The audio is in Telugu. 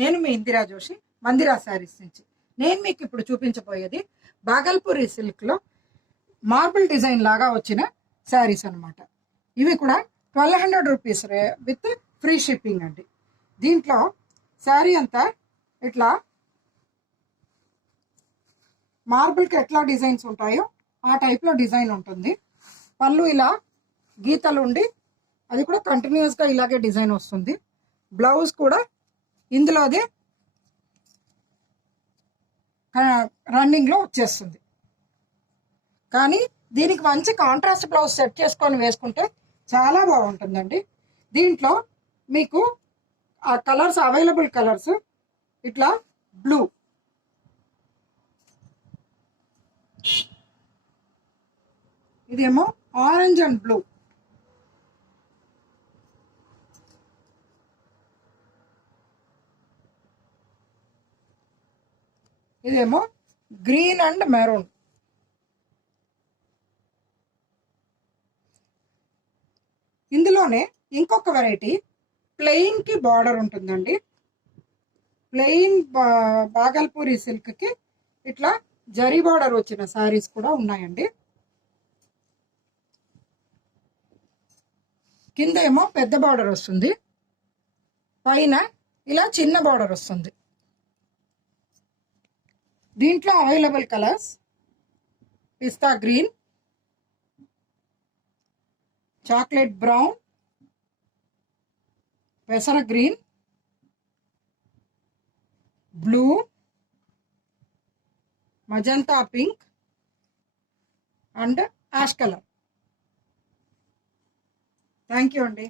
నేను మీ ఇందిరా జోషి మందిరా శారీస్ నుంచి. నేను మీకు ఇప్పుడు చూపించబోయేది బాగల్పూరి సిల్క్లో మార్బుల్ డిజైన్ లాగా వచ్చిన శారీస్ అనమాట. ఇవి కూడా 1200 రూపీస్ విత్ ఫ్రీ షిప్పింగ్ అండి. దీంట్లో శారీ అంతా ఇట్లా మార్బుల్కి ఎట్లా డిజైన్స్ ఉంటాయో ఆ టైప్లో డిజైన్ ఉంటుంది. పళ్ళు ఇలా గీతలు ఉండి అది కూడా కంటిన్యూస్గా ఇలాగే డిజైన్ వస్తుంది. బ్లౌజ్ కూడా ఇందులోదే రన్నింగ్లో వచ్చేస్తుంది. కానీ దీనికి మంచి కాంట్రాస్ట్ బ్లౌజ్ సెట్ చేసుకొని వేసుకుంటే చాలా బాగుంటుందండి. దీంట్లో మీకు ఆ కలర్స్ అవైలబుల్ కలర్స్ ఇట్లా బ్లూ, ఇదేమో ఆరెంజ్ అండ్ బ్లూ, ఇదేమో గ్రీన్ అండ్ మెరూన్, ఇందులోనే ఇంకొక వెరైటీ ప్లెయిన్ కి బార్డర్ ఉంటుందండి. ప్లెయిన్ బాగల్పూరి సిల్క్ కి ఇట్లా జరీ బార్డర్ వచ్చిన శారీస్ కూడా ఉన్నాయండి. కింద ఏమో పెద్ద బార్డర్ వస్తుంది, పైన ఇలా చిన్న బార్డర్ వస్తుంది. దీంట్లో available colours pista green, chocolate brown, పెసర green, blue, magenta pink and ash colour. Thank you అండి.